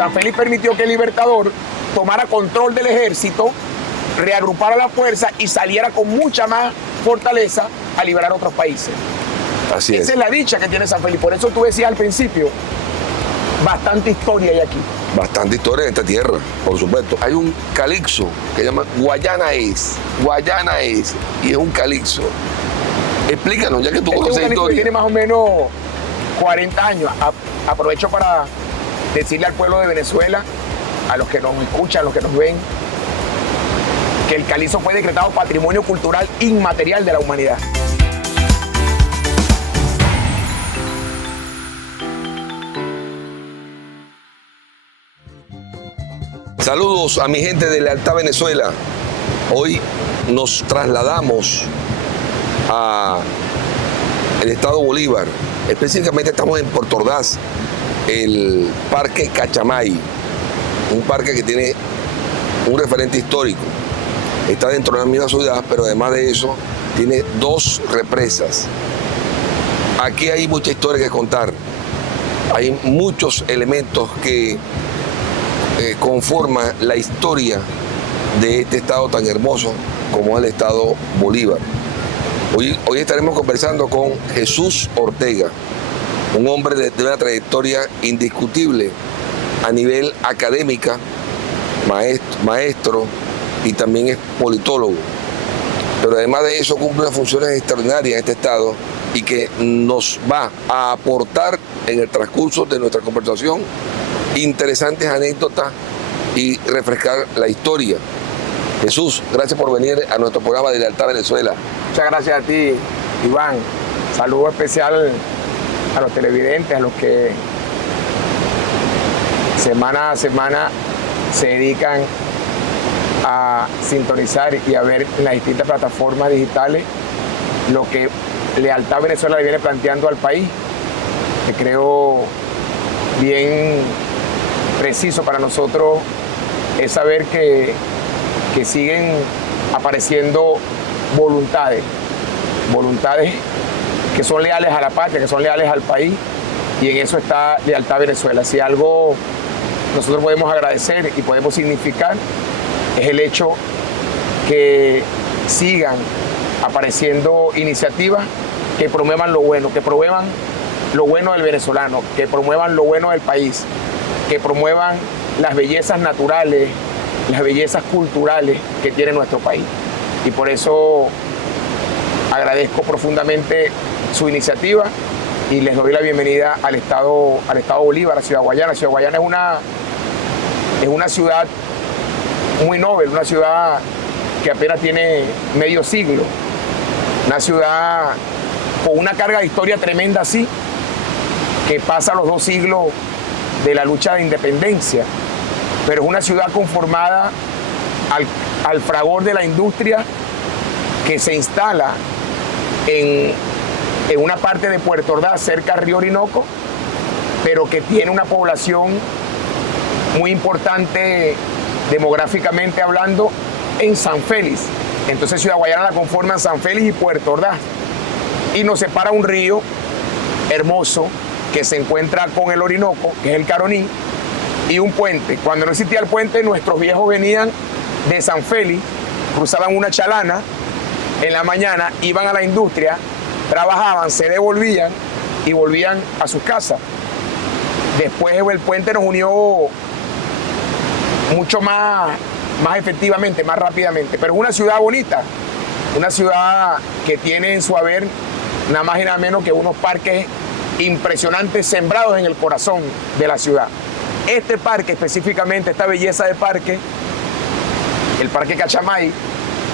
San Félix permitió que el Libertador tomara control del ejército, reagrupara la fuerza y saliera con mucha más fortaleza a liberar otros países. Así es. Esa es la dicha que tiene San Félix. Por eso tú decías al principio, bastante historia hay aquí. Bastante historia en esta tierra, por supuesto. Hay un calixo que se llama Guayana es, y es un calixo. Explícanos, ya que tú conoces la historia. Tiene más o menos 40 años. Aprovecho para decirle al pueblo de Venezuela, a los que nos escuchan, a los que nos ven, que el calixo fue decretado Patrimonio Cultural Inmaterial de la Humanidad. Saludos a mi gente de Lealtad Venezuela. Hoy nos trasladamos a el estado Bolívar. Específicamente estamos en Puerto Ordaz, el Parque Cachamay, un parque que tiene un referente histórico. Está dentro de la misma ciudad, pero además de eso tiene 2 represas. Aquí hay mucha historia que contar. Hay muchos elementos que conforman la historia de este estado tan hermoso como es el estado Bolívar. Hoy estaremos conversando con Jesús Ortega, un hombre de una trayectoria indiscutible a nivel académica, maestro y también es politólogo. Pero además de eso cumple unas funciones extraordinarias en este estado y que nos va a aportar en el transcurso de nuestra conversación interesantes anécdotas y refrescar la historia. Jesús, gracias por venir a nuestro programa de Lealtad Venezuela. Muchas gracias a ti, Iván. Saludo especial a los televidentes, a los que semana a semana se dedican a sintonizar y a ver en las distintas plataformas digitales lo que Lealtad Venezuela le viene planteando al país, que creo bien preciso para nosotros es saber que siguen apareciendo voluntades que son leales a la patria, que son leales al país, y en eso está Lealtad Venezuela. Si algo nosotros podemos agradecer y podemos significar es el hecho que sigan apareciendo iniciativas que promuevan lo bueno, que promuevan lo bueno del venezolano, que promuevan lo bueno del país, que promuevan las bellezas naturales, las bellezas culturales que tiene nuestro país. Y por eso agradezco profundamente su iniciativa y les doy la bienvenida al estado Bolívar, a Ciudad Guayana. Ciudad Guayana es una ciudad muy noble, una ciudad que apenas tiene medio siglo, una ciudad con una carga de historia tremenda así, que pasa los 2 siglos de la lucha de independencia, pero es una ciudad conformada al fragor de la industria que se instala en una parte de Puerto Ordaz, cerca al río Orinoco, pero que tiene una población muy importante demográficamente hablando en San Félix. Entonces Ciudad Guayana la conforman San Félix y Puerto Ordaz. Y nos separa un río hermoso que se encuentra con el Orinoco, que es el Caroní, y un puente. Cuando no existía el puente, nuestros viejos venían de San Félix, cruzaban una chalana en la mañana, iban a la industria, trabajaban, se devolvían y volvían a sus casas. Después el puente nos unió mucho más efectivamente, más rápidamente. Pero es una ciudad bonita, una ciudad que tiene en su haber nada más y nada menos que unos parques impresionantes sembrados en el corazón de la ciudad. Este parque específicamente, esta belleza de parque, el Parque Cachamay,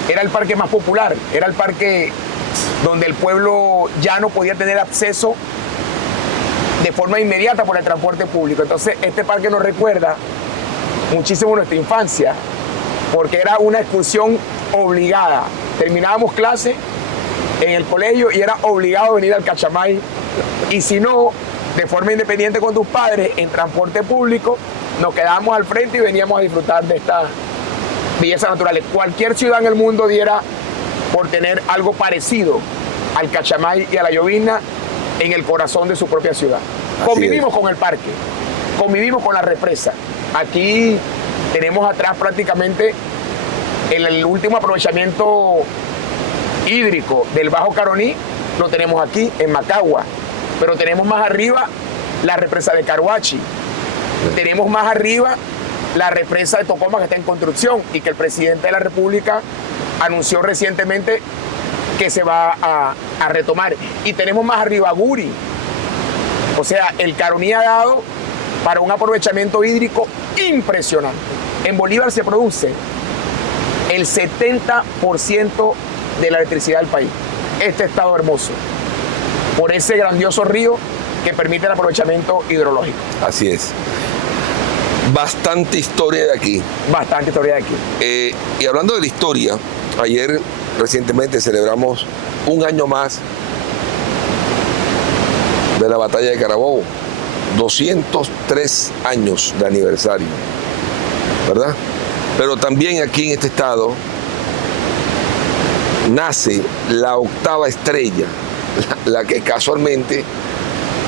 era el parque más popular, era el parque donde el pueblo llano podía tener acceso de forma inmediata por el transporte público. Entonces este parque nos recuerda muchísimo nuestra infancia, porque era una excursión obligada. Terminábamos clase en el colegio y era obligado venir al Cachamay, y si no, de forma independiente con tus padres, en transporte público, nos quedábamos al frente y veníamos a disfrutar de estas bellezas naturales. Cualquier ciudad en el mundo diera por tener algo parecido al Cachamay y a la Llovizna en el corazón de su propia ciudad. Convivimos con el parque. convivimos con la represa. Aquí tenemos atrás prácticamente el último aprovechamiento hídrico del Bajo Caroní, lo tenemos aquí en Macagua, pero tenemos más arriba la represa de Caruachi, tenemos más arriba la represa de Tocoma que está en construcción y que el presidente de la República anunció recientemente que se va a retomar. Y tenemos más arriba Guri. O sea, el Caroní ha dado para un aprovechamiento hídrico impresionante. En Bolívar se produce el 70% de la electricidad del país. Este estado hermoso, por ese grandioso río que permite el aprovechamiento hidrológico. Así es. Bastante historia de aquí. Bastante historia de aquí. Y hablando de la historia, ayer recientemente celebramos un año más de la batalla de Carabobo. 203 años de aniversario, ¿verdad? Pero también aquí en este estado nace la octava estrella, la que casualmente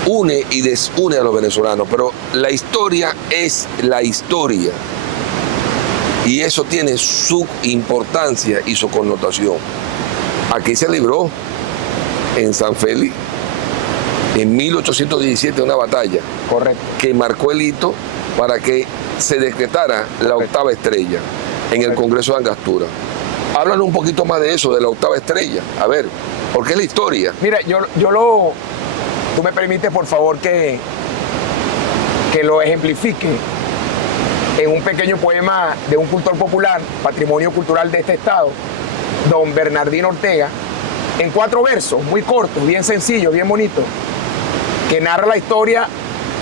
une y desune a los venezolanos. Pero la historia es la historia. Y eso tiene su importancia y su connotación. Aquí se libró en San Félix, en 1817, una batalla. Correcto. Que marcó el hito para que se decretara la octava estrella en el Congreso de Angostura. Háblanos un poquito más de eso, de la octava estrella. A ver, porque es la historia. Mira, tú me permites, por favor, que lo ejemplifique en un pequeño poema de un cultor popular, patrimonio cultural de este estado, don Bernardino Ortega, en 4 versos, muy cortos, bien sencillos, bien bonitos, que narra la historia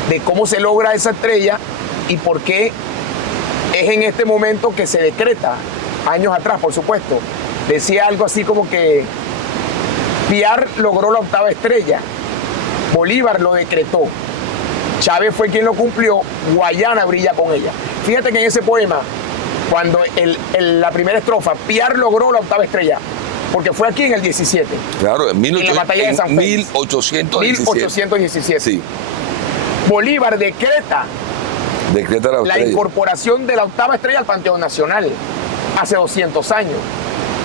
de cómo se logra esa estrella y por qué es en este momento que se decreta, años atrás, por supuesto. Decía algo así como que Piar logró la octava estrella, Bolívar lo decretó, Chávez fue quien lo cumplió, Guayana brilla con ella. Fíjate que en ese poema, cuando la primera estrofa, Piar logró la octava estrella, porque fue aquí en el 17. Claro, en la batalla de San Félix. 1817. Sí. Bolívar decreta la incorporación de la octava estrella al Panteón Nacional hace 200 años.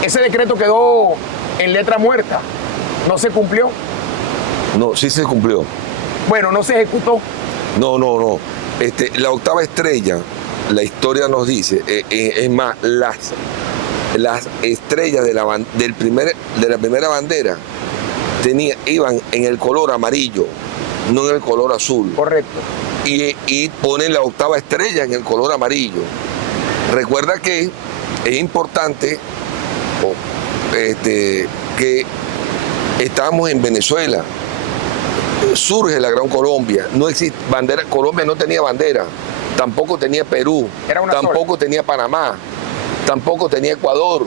Ese decreto quedó en letra muerta, no se cumplió. No, sí se cumplió. Bueno, no se ejecutó. No. La octava estrella, la historia nos dice, es más, las estrellas de la primera bandera iban en el color amarillo, no en el color azul. Correcto. Y ponen la octava estrella en el color amarillo. Recuerda que es importante que estábamos en Venezuela. Surge la Gran Colombia, no existe bandera, Colombia no tenía bandera, tampoco tenía Perú, tampoco tenía Panamá, tampoco tenía Ecuador.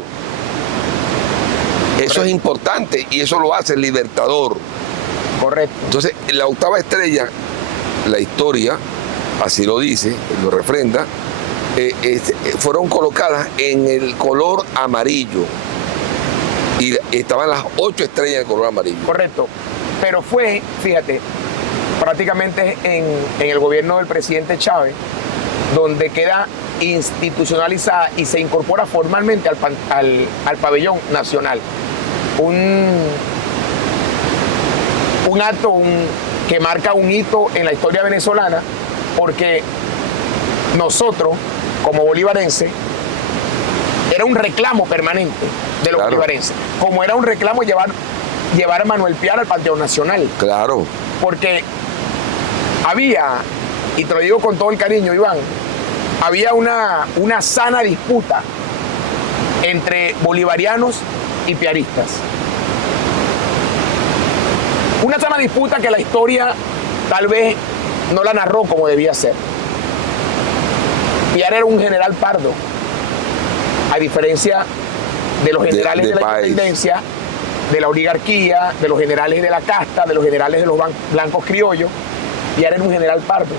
Eso es importante y eso lo hace el Libertador. Correcto. Entonces, la octava estrella, la historia, así lo dice, lo refrenda, fueron colocadas en el color amarillo y estaban las 8 estrellas en color amarillo. Correcto. Pero fue, fíjate, prácticamente en el gobierno del presidente Chávez, donde queda institucionalizada y se incorpora formalmente al pabellón nacional. Un acto que marca un hito en la historia venezolana, porque nosotros, como bolivarenses, era un reclamo permanente de los bolivarenses, como era un reclamo llevar a Manuel Piar al Panteón Nacional. Claro. Porque había, y te lo digo con todo el cariño, Iván, había una sana disputa entre bolivarianos y piaristas. Una sana disputa que la historia tal vez no la narró como debía ser. Piar era un general pardo, a diferencia de los generales de la independencia, de la oligarquía, de los generales de la casta, de los generales de los blancos criollos. Piar era un general pardo,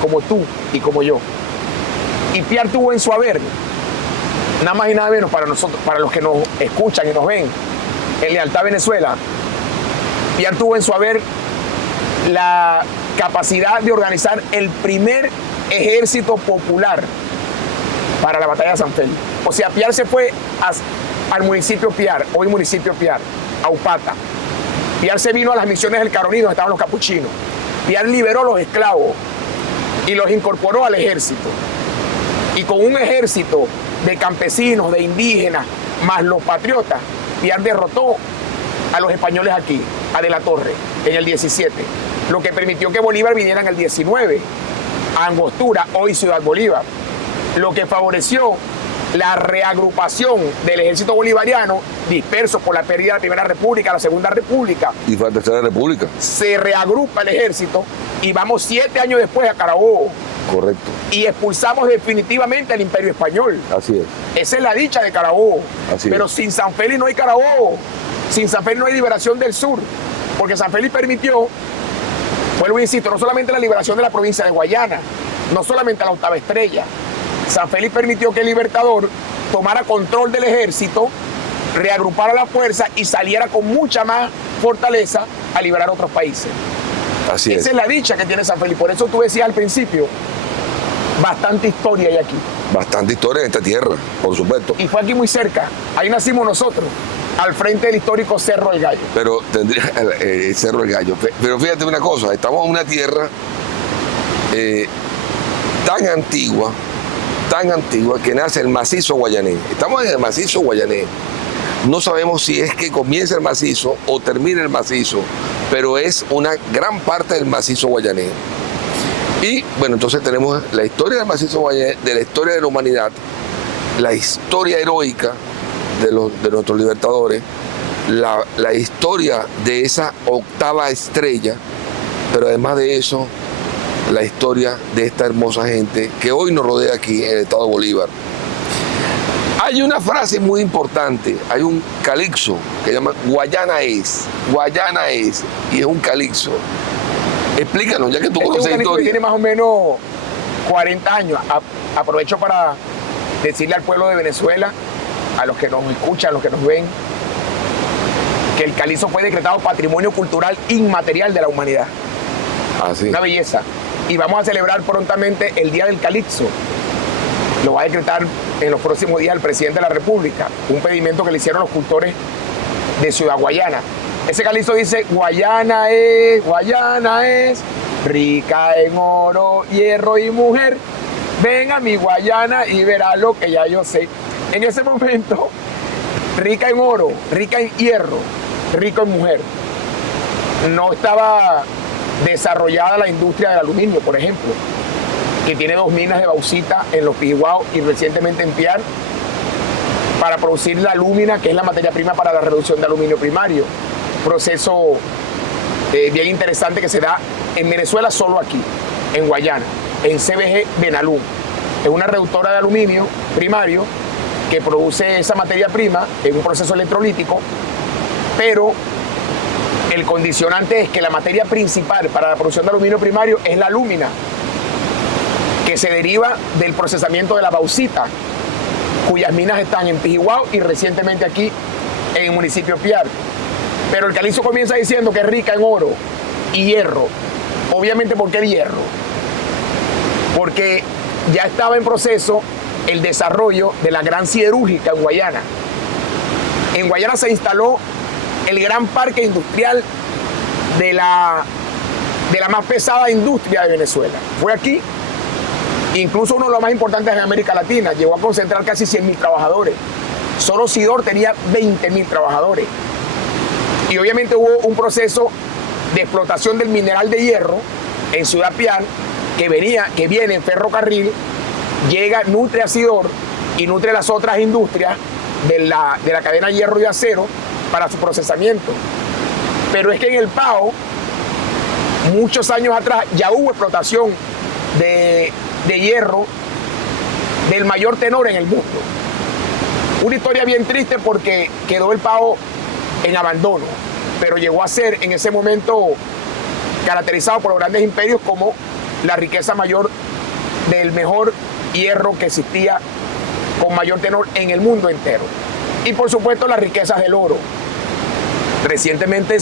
como tú y como yo. Y Piar tuvo en su haber, nada más y nada menos para nosotros, para los que nos escuchan y nos ven, en Lealtad Venezuela, Piar tuvo en su haber capacidad de organizar el primer ejército popular para la batalla de San Félix. O sea, Piar se fue al municipio Piar, hoy municipio Piar, a Upata. Piar se vino a las misiones del Caroní, donde estaban los capuchinos. Piar liberó a los esclavos y los incorporó al ejército. Y con un ejército de campesinos, de indígenas, más los patriotas, Piar derrotó a los españoles aquí, a De la Torre, en el 17, lo que permitió que Bolívar viniera en el 19, a Angostura, hoy Ciudad Bolívar, lo que favoreció la reagrupación del ejército bolivariano, disperso por la pérdida de la Primera República, la Segunda República. Y fue la Tercera República. Se reagrupa el ejército y vamos 7 años después a Carabobo. Correcto. Y expulsamos definitivamente al Imperio Español. Así es. Esa es la dicha de Carabobo. Así Pero es. sin San Félix no hay Carabobo. Sin San Félix no hay liberación del sur. Porque San Félix permitió, vuelvo e insisto, no solamente la liberación de la provincia de Guayana, no solamente la octava estrella. San Félix permitió que el Libertador tomara control del ejército, reagrupara la fuerza y saliera con mucha más fortaleza a liberar otros países. Así es. Esa es la dicha que tiene San Félix. Por eso tú decías al principio, bastante historia hay aquí. Bastante historia en esta tierra, por supuesto. Y fue aquí muy cerca. Ahí nacimos nosotros, al frente del histórico Cerro del Gallo. Pero tendría el Cerro del Gallo. Pero fíjate una cosa, estamos en una tierra tan antigua que nace el macizo guayanés. Estamos en el macizo guayanés. No sabemos si es que comienza el macizo o termina el macizo, pero es una gran parte del macizo guayanés. Y bueno, entonces tenemos la historia del macizo guayanés, de la historia de la humanidad, la historia heroica de nuestros libertadores, la historia de esa octava estrella, pero además de eso, la historia de esta hermosa gente que hoy nos rodea aquí en el estado de Bolívar. Hay una frase muy importante, hay un calixo que se llama Guayana es, y es un calixo. Explícanos, ya que tú conoces la historia. Tiene más o menos 40 años. Aprovecho para decirle al pueblo de Venezuela, a los que nos escuchan, a los que nos ven, que el calixo fue decretado Patrimonio Cultural Inmaterial de la Humanidad. Así. Una belleza. Y vamos a celebrar prontamente el Día del Calixo. Lo va a decretar en los próximos días el presidente de la República. Un pedimento que le hicieron los cultores de Ciudad Guayana. Ese calixo dice: Guayana es rica en oro, hierro y mujer. Ven a mi Guayana y verá lo que ya yo sé. En ese momento, rica en oro, rica en hierro, rico en mujer. No estaba desarrollada la industria del aluminio, por ejemplo, que tiene 2 minas de bauxita en los Pijiguao y recientemente en Piar para producir la alúmina, que es la materia prima para la reducción de aluminio primario. Proceso bien interesante que se da en Venezuela, solo aquí, en Guayana, en CBG Benalum. Es una reductora de aluminio primario que produce esa materia prima en un proceso electrolítico, pero el condicionante es que la materia principal para la producción de aluminio primario es la alúmina, que se deriva del procesamiento de la bauxita, cuyas minas están en Pijiguao y recientemente aquí en el municipio Piar. Pero el calixo comienza diciendo que es rica en oro y hierro. Obviamente, ¿por qué el hierro? Porque ya estaba en proceso el desarrollo de la gran siderúrgica en Guayana. En Guayana se instaló el gran parque industrial de la más pesada industria de Venezuela. Fue aquí, incluso uno de los más importantes en América Latina. Llegó a concentrar casi 100.000 trabajadores. Solo Sidor tenía 20.000 trabajadores. Y obviamente hubo un proceso de explotación del mineral de hierro en Ciudad Piar, que viene en ferrocarril, llega, nutre a Sidor y nutre las otras industrias de la cadena hierro y acero para su procesamiento. Pero es que en el Pao, muchos años atrás, ya hubo explotación de hierro del mayor tenor en el mundo. Una historia bien triste porque quedó el Pao en abandono, pero llegó a ser en ese momento caracterizado por los grandes imperios como la riqueza mayor del mejor hierro que existía con mayor tenor en el mundo entero. Y por supuesto las riquezas del oro. Recientemente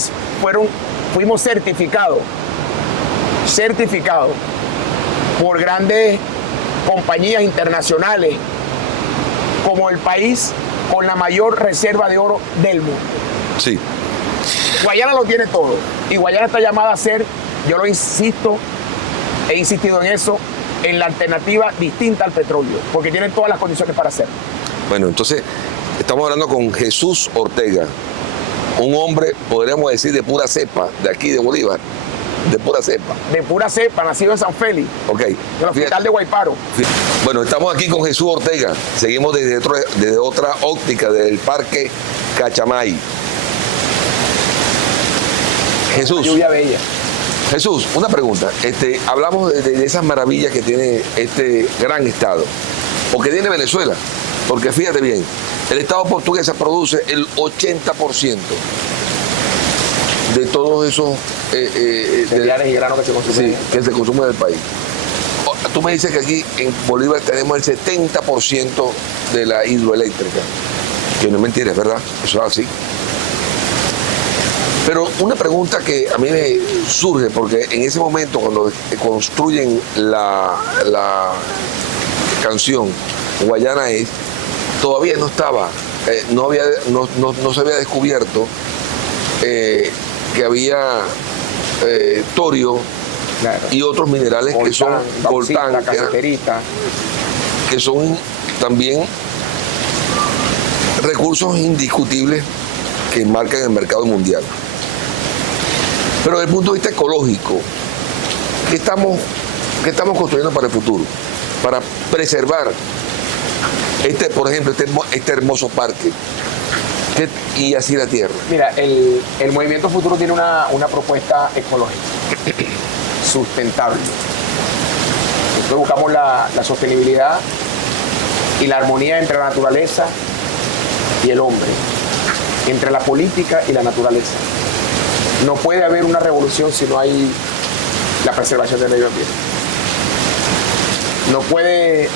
fuimos certificados certificado por grandes compañías internacionales como el país con la mayor reserva de oro del mundo. Sí. Guayana lo tiene todo. Y Guayana está llamada a ser, yo lo insisto, he insistido en eso, en la alternativa distinta al petróleo, porque tienen todas las condiciones para hacerlo. Bueno, entonces estamos hablando con Jesús Ortega, un hombre, podríamos decir, de pura cepa, de aquí de Bolívar, de pura cepa. De pura cepa, nacido en San Félix, Ok. del hospital de Guayparo. Bueno, estamos aquí con Jesús Ortega. Seguimos desde otra óptica del Parque Cachamay. Jesús. Lluvia bella. Jesús, una pregunta. Hablamos de esas maravillas que tiene este gran estado, o que tiene Venezuela, porque fíjate bien, el estado portugués produce el 80% de todos esos cereales y granos que se consumen. sí, que se consumen en el país. Tú me dices que aquí en Bolívar tenemos el 70% de la hidroeléctrica, que no es mentira, es verdad, eso es así. Pero una pregunta que a mí me surge, porque en ese momento cuando construyen la canción Guayana es, todavía no estaba, no se había descubierto que había torio, Claro. y otros minerales que son coltán, caseterita. que son también recursos indiscutibles que marcan el mercado mundial. Pero desde el punto de vista ecológico, ¿qué estamos construyendo para el futuro? Para preservar, por ejemplo, este hermoso parque y así la tierra. Mira, el Movimiento Futuro tiene una propuesta ecológica sustentable. Nosotros buscamos la sostenibilidad y la armonía entre la naturaleza y el hombre, entre la política y la naturaleza. No puede haber una revolución si no hay la preservación del medio ambiente. No puede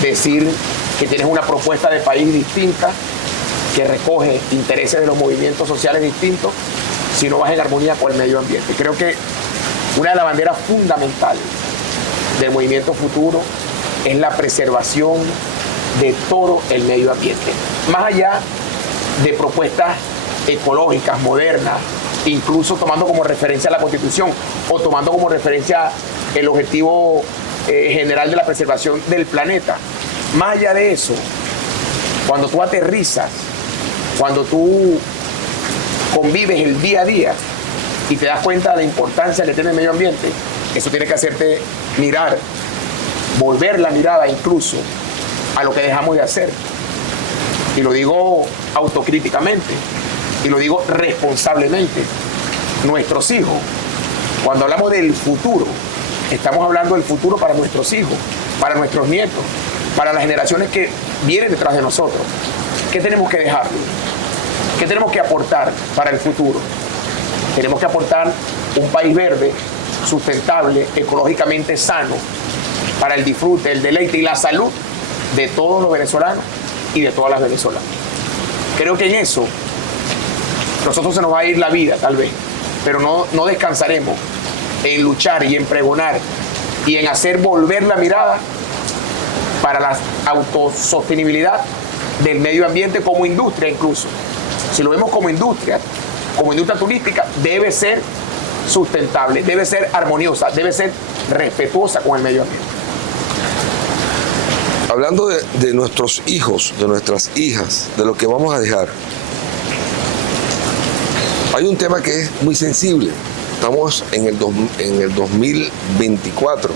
decir que tienes una propuesta de país distinta que recoge intereses de los movimientos sociales distintos si no vas en armonía con el medio ambiente. Creo que una de las banderas fundamentales del Movimiento Futuro es la preservación de todo el medio ambiente. Más allá de propuestas ecológicas, modernas, incluso tomando como referencia la Constitución o tomando como referencia el objetivo general de la preservación del planeta. Más allá de eso, cuando tú aterrizas, cuando tú convives el día a día y te das cuenta de la importancia que tiene el medio ambiente, eso tiene que hacerte mirar, volver la mirada incluso a lo que dejamos de hacer. Y lo digo autocríticamente, y lo digo responsablemente. Nuestros hijos, cuando hablamos del futuro, estamos hablando del futuro para nuestros hijos, para nuestros nietos, para las generaciones que vienen detrás de nosotros. ¿Qué tenemos que dejarles? ¿Qué tenemos que aportar para el futuro? Tenemos que aportar un país verde, sustentable, ecológicamente sano, para el disfrute, el deleite y la salud de todos los venezolanos y de todas las venezolanas. Creo que en eso nosotros se nos va a ir la vida, tal vez, pero no descansaremos en luchar y en pregonar y en hacer volver la mirada para la autosostenibilidad del medio ambiente como industria incluso. Si lo vemos como industria turística, debe ser sustentable, debe ser armoniosa, debe ser respetuosa con el medio ambiente. Hablando de nuestros hijos, de nuestras hijas, de lo que vamos a dejar, hay un tema que es muy sensible. Estamos en el 2024.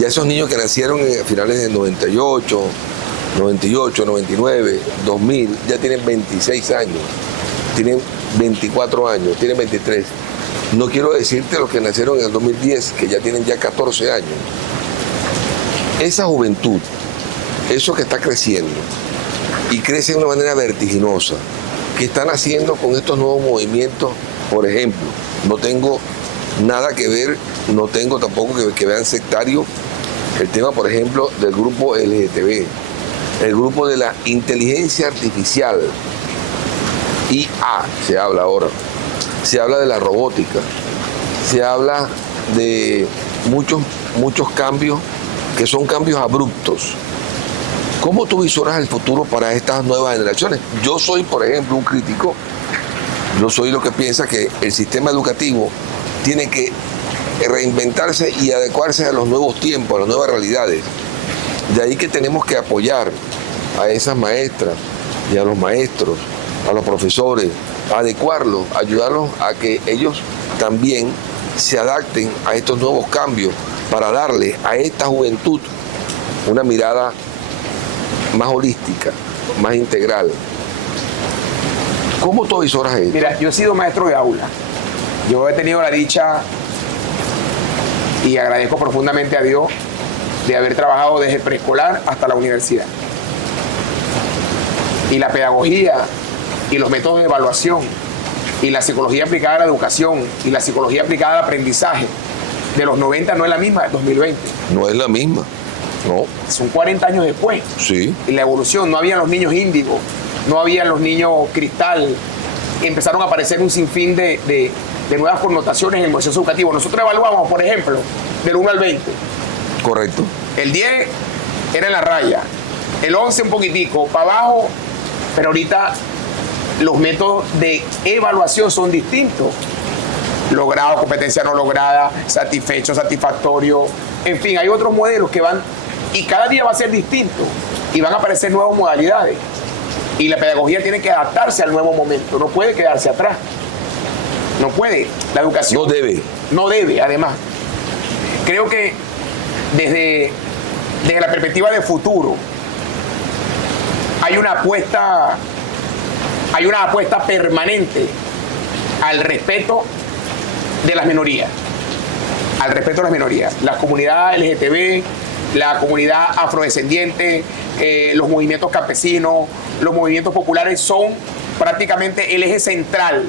Ya esos niños que nacieron a finales del 98, 99, 2000, ya tienen 26 años, tienen 24 años, tienen 23. No quiero decirte los que nacieron en el 2010, que ya tienen ya 14 años. Esa juventud, eso que está creciendo, y crece de una manera vertiginosa, que están haciendo con estos nuevos movimientos, por ejemplo, no tengo nada que ver, no tengo tampoco que vean sectario el tema, por ejemplo, del grupo LGTB, el grupo de la inteligencia artificial, IA se habla ahora, se habla de la robótica, se habla de muchos cambios que son cambios abruptos. ¿Cómo tú visoras el futuro para estas nuevas generaciones? Yo soy, por ejemplo, un crítico. Yo soy lo que piensa que el sistema educativo tiene que reinventarse y adecuarse a los nuevos tiempos, a las nuevas realidades. De ahí que tenemos que apoyar a esas maestras y a los maestros, a los profesores, adecuarlos, ayudarlos a que ellos también se adapten a estos nuevos cambios para darle a esta juventud una mirada más holística, más integral. ¿Cómo tú avisoras esto? Mira, yo he sido maestro de aula. Yo he tenido la dicha y agradezco profundamente a Dios de haber trabajado desde preescolar hasta la universidad. Y la pedagogía y los métodos de evaluación y la psicología aplicada a la educación y la psicología aplicada al aprendizaje de los 90 no es la misma del 2020. No es la misma, no. Son 40 años después. Sí. Y la evolución, no habían los niños índigo, no habían los niños cristal. Empezaron a aparecer un sinfín de nuevas connotaciones en el proceso educativo. Nosotros evaluamos, por ejemplo, del 1 al 20. Correcto. El 10 era en la raya, el 11 un poquitico, para abajo, pero ahorita los métodos de evaluación son distintos. Logrado, competencia no lograda, satisfecho, satisfactorio, en fin, hay otros modelos que van, y cada día va a ser distinto, y van a aparecer nuevas modalidades. Y la pedagogía tiene que adaptarse al nuevo momento, no puede quedarse atrás. No puede. La educación... No debe. No debe, además. Creo que desde la perspectiva de futuro hay una apuesta permanente al respeto de las minorías. Al respeto de las minorías. La comunidad LGTB, la comunidad afrodescendiente, los movimientos campesinos, los movimientos populares son prácticamente el eje central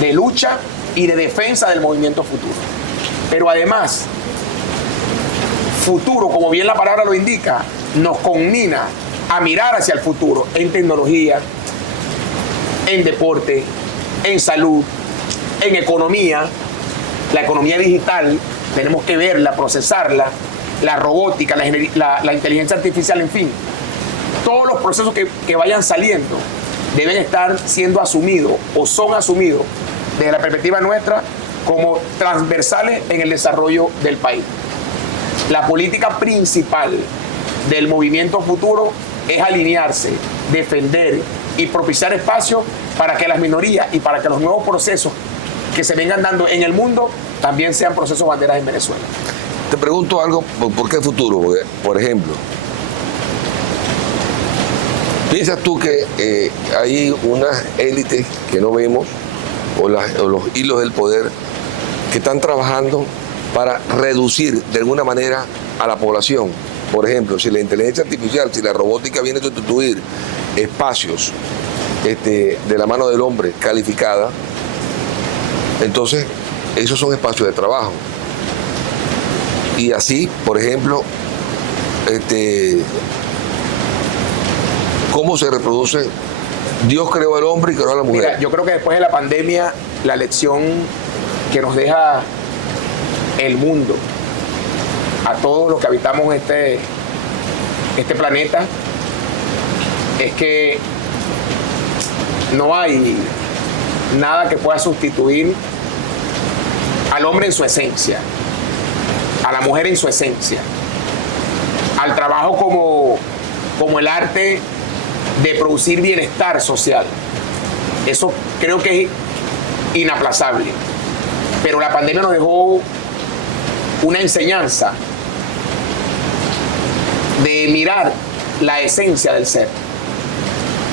de lucha y de defensa del movimiento futuro. Pero además, futuro, como bien la palabra lo indica, nos conmina a mirar hacia el futuro en tecnología, en deporte, en salud, en economía. La economía digital tenemos que verla, procesarla, la robótica, la inteligencia artificial, en fin. Todos los procesos que vayan saliendo deben estar siendo asumidos o son asumidos desde la perspectiva nuestra como transversales en el desarrollo del país. La política principal del movimiento futuro es alinearse, defender y propiciar espacios para que las minorías y para que los nuevos procesos que se vengan dando en el mundo también sean procesos banderas en Venezuela. Te pregunto algo, ¿por qué futuro? Porque, por ejemplo, ¿piensas tú que hay unas élites que no vemos o los hilos del poder que están trabajando para reducir de alguna manera a la población? Por ejemplo, si la inteligencia artificial, si la robótica viene a sustituir espacios de la mano del hombre calificada, entonces esos son espacios de trabajo. Y así, por ejemplo, ¿cómo se reproduce? Dios creó al hombre y creó a la mujer. Mira, yo creo que después de la pandemia, la lección que nos deja el mundo, a todos los que habitamos este planeta, es que no hay nada que pueda sustituir al hombre en su esencia, a la mujer en su esencia, al trabajo como el arte de producir bienestar social. Eso creo que es inaplazable. Pero la pandemia nos dejó una enseñanza de mirar la esencia del ser,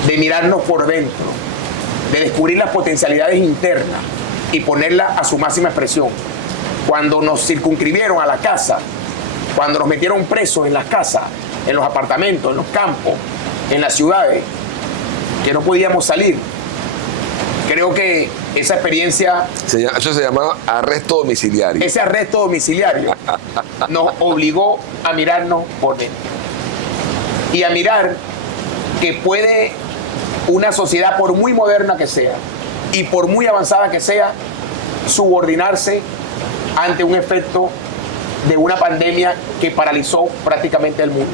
de mirarnos por dentro, de descubrir las potencialidades internas y ponerlas a su máxima expresión. Cuando nos circunscribieron a la casa, cuando nos metieron presos en las casas, en los apartamentos, en los campos, en las ciudades, que no podíamos salir, creo que esa experiencia... Eso se llama arresto domiciliario. Ese arresto domiciliario nos obligó a mirarnos por dentro. Y a mirar que puede una sociedad, por muy moderna que sea y por muy avanzada que sea, subordinarse ante un efecto de una pandemia que paralizó prácticamente el mundo,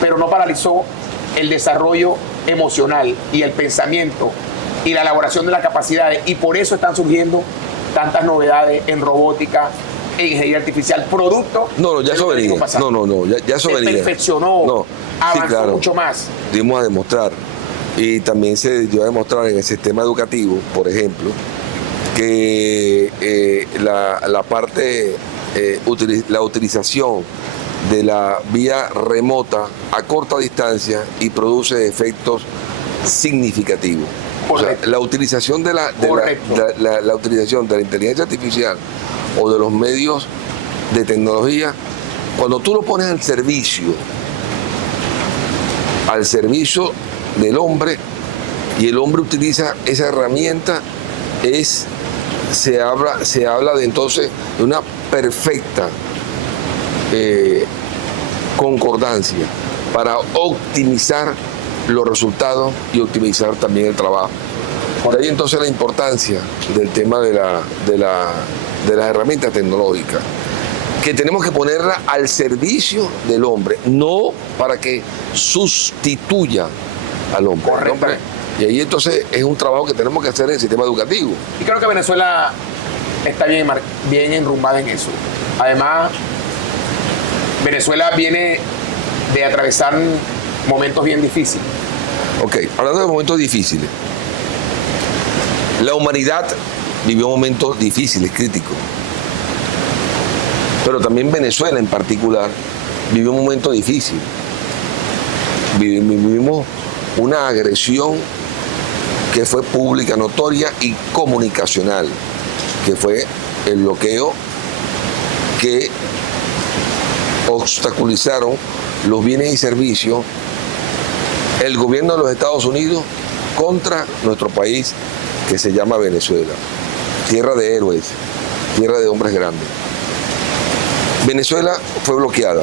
pero no paralizó el desarrollo emocional y el pensamiento y la elaboración de las capacidades, y por eso están surgiendo tantas novedades en robótica, en ingeniería artificial, producto. No, ya eso venía. Ya eso venía. Se perfeccionó, avanzó mucho más. Dimos a demostrar, y también se dio a demostrar en el sistema educativo, por ejemplo, que la parte, la utilización de la vía remota a corta distancia y produce efectos significativos. O sea, la utilización de la utilización de la inteligencia artificial o de los medios de tecnología, cuando tú lo pones al servicio del hombre, y el hombre utiliza esa herramienta, se habla de entonces de una perfecta concordancia para optimizar los resultados y optimizar también el trabajo. Por ahí entonces la importancia del tema de las herramientas tecnológicas, que tenemos que ponerla al servicio del hombre, no para que sustituya al hombre. Correcto. Y ahí entonces es un trabajo que tenemos que hacer en el sistema educativo. Y creo que Venezuela está bien enrumbada en eso. Además, Venezuela viene de atravesar momentos bien difíciles. Ok, hablando de momentos difíciles, la humanidad vivió momentos difíciles, críticos, pero también Venezuela en particular vivió un momento difícil. Vivimos una agresión que fue pública, notoria y comunicacional, que fue el bloqueo que obstaculizaron los bienes y servicios el gobierno de los Estados Unidos contra nuestro país, que se llama Venezuela. Tierra de héroes, tierra de hombres grandes. Venezuela fue bloqueada.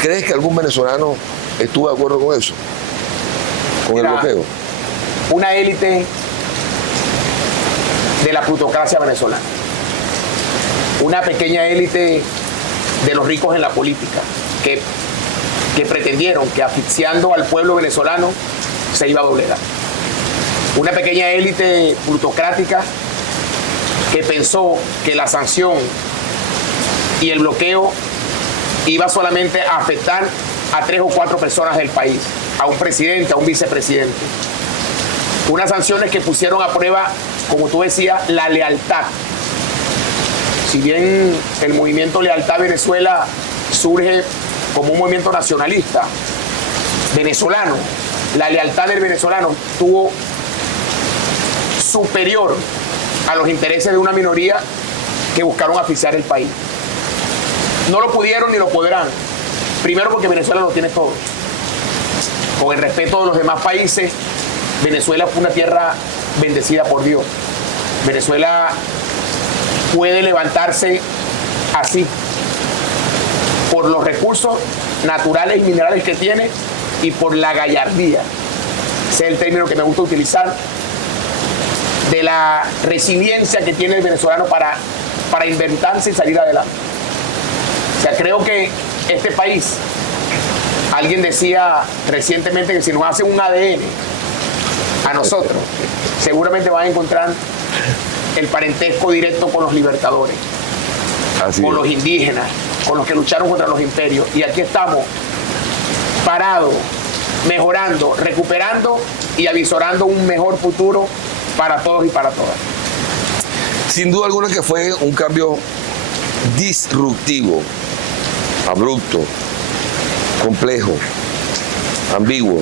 ¿Crees que algún venezolano estuvo de acuerdo con eso? Con el bloqueo. Una élite de la plutocracia venezolana. Una pequeña élite de los ricos en la política, que pretendieron que asfixiando al pueblo venezolano se iba a doblegar. Una pequeña élite plutocrática que pensó que la sanción y el bloqueo iba solamente a afectar a 3 o 4 personas del país, a un presidente, a un vicepresidente. Unas sanciones que pusieron a prueba, como tú decías, la lealtad. Si bien el movimiento Lealtad Venezuela surge como un movimiento nacionalista venezolano, la lealtad del venezolano estuvo superior a los intereses de una minoría que buscaron asfixiar el país. No lo pudieron ni lo podrán. Primero porque Venezuela lo tiene todo. Con el respeto de los demás países, Venezuela fue una tierra bendecida por Dios. Venezuela puede levantarse así por los recursos naturales y minerales que tiene y por la gallardía, ese es el término que me gusta utilizar, de la resiliencia que tiene el venezolano para inventarse y salir adelante. O sea, creo que este país, alguien decía recientemente que si nos hacen un ADN a nosotros, seguramente van a encontrar el parentesco directo con los libertadores, con los indígenas, con los que lucharon contra los imperios. Y aquí estamos, parados, mejorando, recuperando y avisorando un mejor futuro para todos y para todas. Sin duda alguna que fue un cambio disruptivo, abrupto, complejo, ambiguo.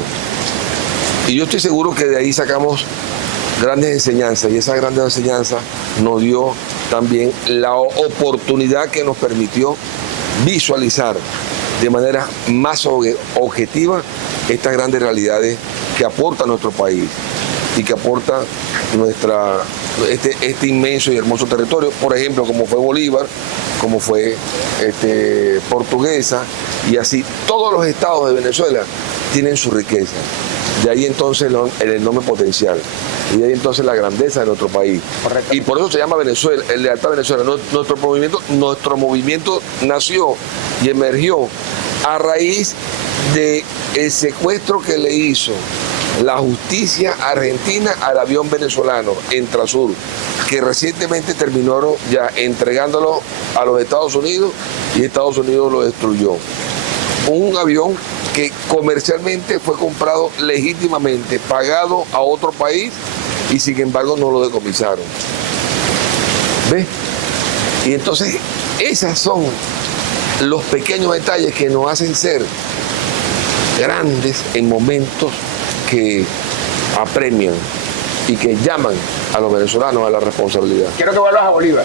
Y yo estoy seguro que de ahí sacamos grandes enseñanzas, y esas grandes enseñanzas nos dio también la oportunidad que nos permitió visualizar de manera más objetiva estas grandes realidades que aporta nuestro país. y que aporta este inmenso y hermoso territorio, por ejemplo, como fue Bolívar, como fue Portuguesa, y así todos los estados de Venezuela tienen su riqueza. De ahí entonces el enorme potencial, y de ahí entonces la grandeza de nuestro país. Correcto. Y por eso se llama Venezuela, el Lealtad Venezuela. Nuestro movimiento nació y emergió a raíz del secuestro que le hizo la justicia argentina al avión venezolano Entrasur, que recientemente terminaron ya entregándolo a los Estados Unidos, y Estados Unidos lo destruyó. Un avión que comercialmente fue comprado legítimamente, pagado a otro país, y sin embargo no lo decomisaron. ¿Ves? Y entonces esos son los pequeños detalles que nos hacen ser grandes en momentos que apremian y que llaman a los venezolanos a la responsabilidad. Quiero que vuelvas a Bolívar.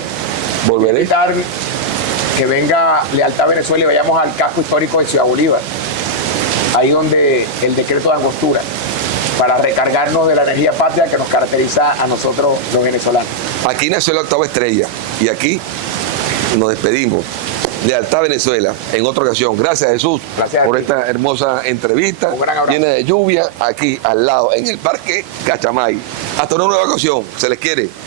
Volveré. Invitar que venga Lealtad Venezuela y vayamos al casco histórico de Ciudad Bolívar, ahí donde el decreto de Angostura, para recargarnos de la energía patria que nos caracteriza a nosotros los venezolanos. Aquí nació la octava estrella y aquí nos despedimos. Lealtad Venezuela, en otra ocasión. Gracias, Jesús, Gracias por a ti. esta hermosa entrevista Un gran abrazo. llena de lluvia aquí al lado, en el Parque Cachamay. Hasta una nueva ocasión. Se les quiere.